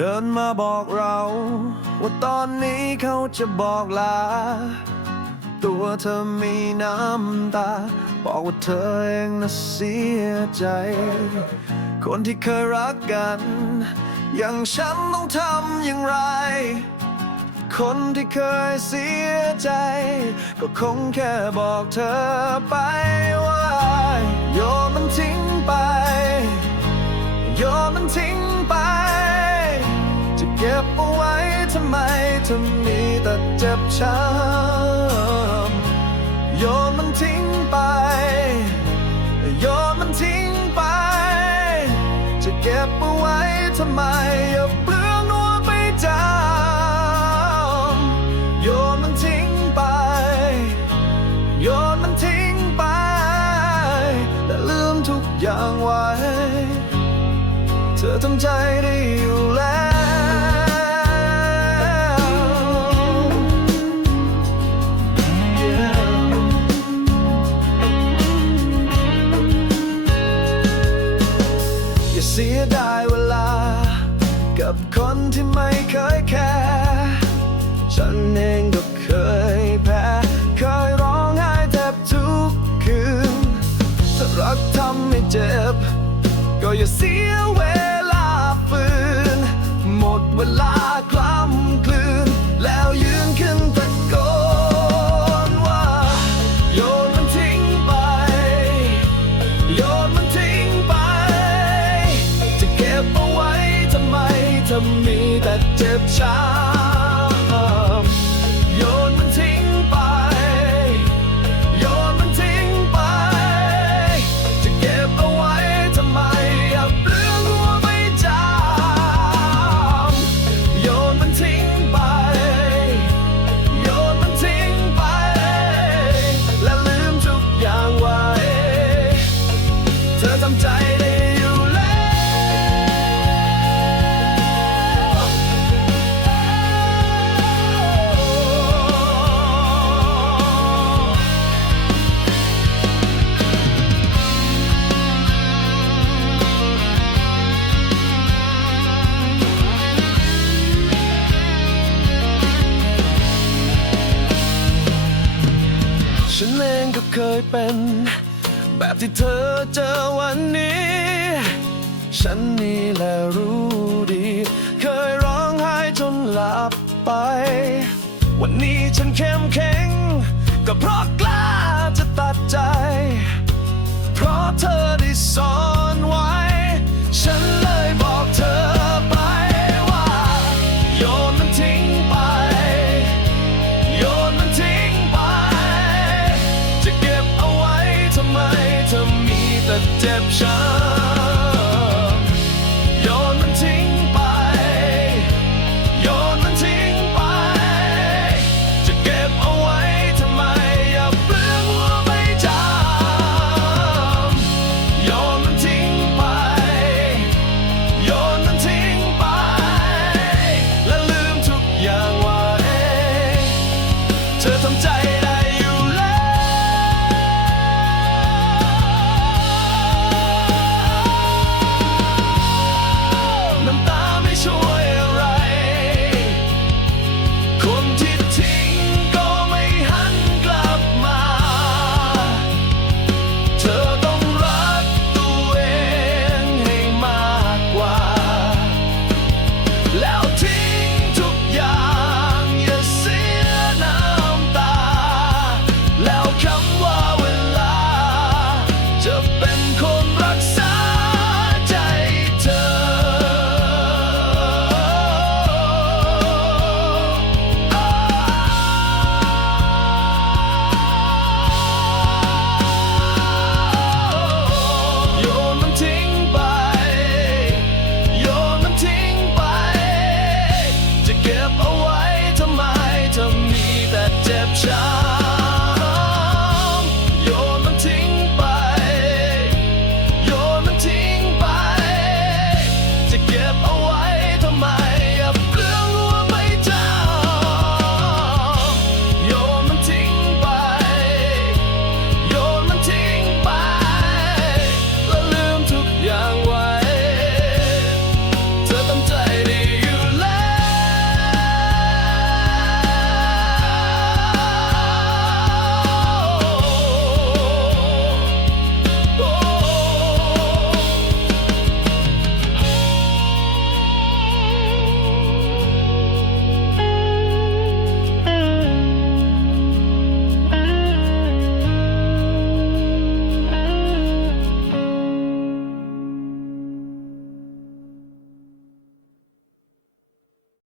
เดินมาบอกเรา ว่าตอนนี้เขาจะบอกลา ตัวเธอมีน้ำตา บอกว่าเธอเองนะเสียใจ คนที่เคยรักกัน อย่างฉันต้องทำอย่างไร คนที่เคยเสียใจ ก็คงแค่บอกเธอไปว่า โยนมันทิ้งไป โยนมันทิ้ง เธอมีแต่เจ็บช้ำโยนมันทิ้งไป โยนมันทิ้งไป จะเก็บเอาไว้ทำไมอย่าเปลืองนัวไปจำโยนมันทิ้งไป โยนมันทิ้งไปและลืมทุกอย่างไว้ เธอทำใจได้ สียดายเวลา กับคนที่ไม่เคยแคร์ฉันเองก็เคยแพ้ เคยร้องไห้แทบทุกคืนถ้ารักทำให้เจ็บ ก็อย่าเสียเวลาฝืนหมดเวลา เเคยเป็น แบบที่เธอเจอวันนี้ ฉันนี่แหละรู้ดี เคยร้องไห้จนหลับไป วันนี้ฉันเข้มแข็งก็เพราะ left depth